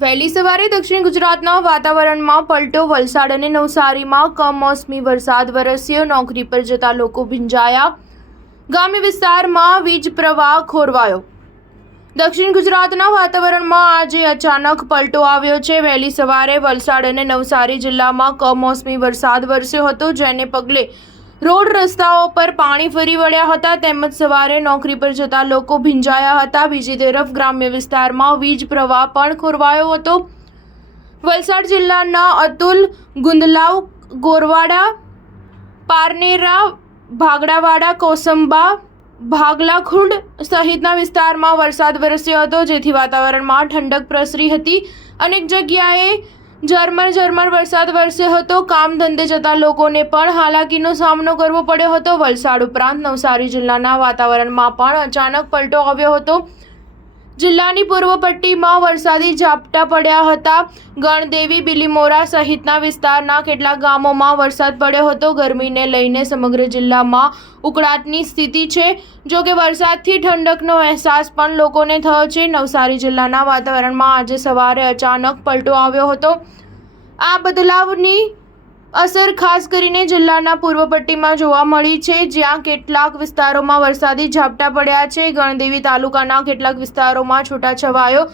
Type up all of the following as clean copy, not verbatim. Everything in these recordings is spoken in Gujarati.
વહેલી સવારે દક્ષિણ ગુજરાતના વાતાવરણમાં પલટો. વલસાડ અને નવસારીમાં કમોસમી વરસાદ વરસ્યો. નોકરી પર જતા લોકો ભીંજાયા. ગ્રામ્ય વિસ્તારમાં વીજ પ્રવાહ ખોરવાયો. દક્ષિણ ગુજરાતના વાતાવરણમાં આજે અચાનક પલટો આવ્યો છે. વહેલી સવારે વલસાડ અને નવસારી જિલ્લામાં કમોસમી વરસાદ વરસ્યો હતો, જેને પગલે રોડ રસ્તાઓ પર પાણી ફરી વળ્યા હતા, તેમજ સવારે નોકરી પર જતા લોકો ભીંજાયા હતા. બીજી તરફ ગ્રામ્ય વિસ્તારમાં વીજ પ્રવાહ પણ ખોરવાયો હતો. વલસાડ જિલ્લાના અતુલ, ગુંદલાવ, ગોરવાડા, પારનેરા, ભાગડાવાડા, કોસંબા, ભાગલાખુંડ સહિતના વિસ્તારમાં વરસાદ વરસ્યો હતો, જેથી વાતાવરણમાં ઠંડક પ્રસરી હતી. અનેક જગ્યાએ ઝરમર વરસાદ વરસ્યો હતો. કામ ધંધે જતા લોકોને પણ હાલાકીનો સામનો કરવો પડ્યો હતો. વલસાડ ઉપરાંત નવસારી જિલ્લાના વાતાવરણમાં પણ અચાનક પલટો આવ્યો હતો. જિલ્લાની પૂર્વ પટ્ટીમાં વરસાદી ઝાપટા પડ્યા હતા. ગણદેવી, બિલીમોરા સહિતના વિસ્તારના કેટલાક ગામોમાં વરસાદ પડ્યો હતો. ગરમીને લઈને સમગ્ર જિલ્લામાં ઉકળાટની સ્થિતિ છે. જો કે વરસાદથી ઠંડકનો અહેસાસ પણ લોકોને થયો છે. નવસારી જિલ્લાના વાતાવરણમાં આજે સવારે અચાનક પલટો આવ્યો હતો. આ બદલાવની અસર ખાસ કરીને જિલ્લાના પૂર્વ પટ્ટીમાં જોવા મળી છે, જ્યાં કેટલાક વિસ્તારોમાં વરસાદી ઝાપટા પડ્યા છે. ગણદેવી તાલુકાના કેટલાક વિસ્તારોમાં છૂટાછવાયો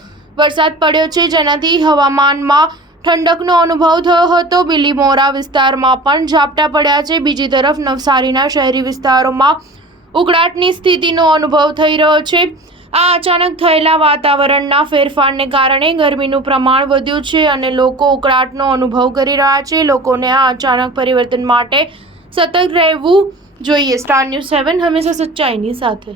વરસાદ પડ્યો છે, જેનાથી હવામાનમાં ઠંડકનો અનુભવ થયો હતો. બિલીમોરા વિસ્તારમાં પણ ઝાપટા પડ્યા છે. બીજી તરફ નવસારીના શહેરી વિસ્તારોમાં ઉકળાટની સ્થિતિનો અનુભવ થઈ રહ્યો છે. આ અચાનક થયેલા વાતાવરણના ફેરફારને કારણે ગરમીનું પ્રમાણ વધ્યું છે અને લોકો ઉકળાટનો અનુભવ કરી રહ્યા છે. લોકોને આ અચાનક પરિવર્તન માટે સતર્ક રહેવું જોઈએ. સ્ટાર ન્યૂઝ 7 હંમેશા સચ્ચાઈની સાથે.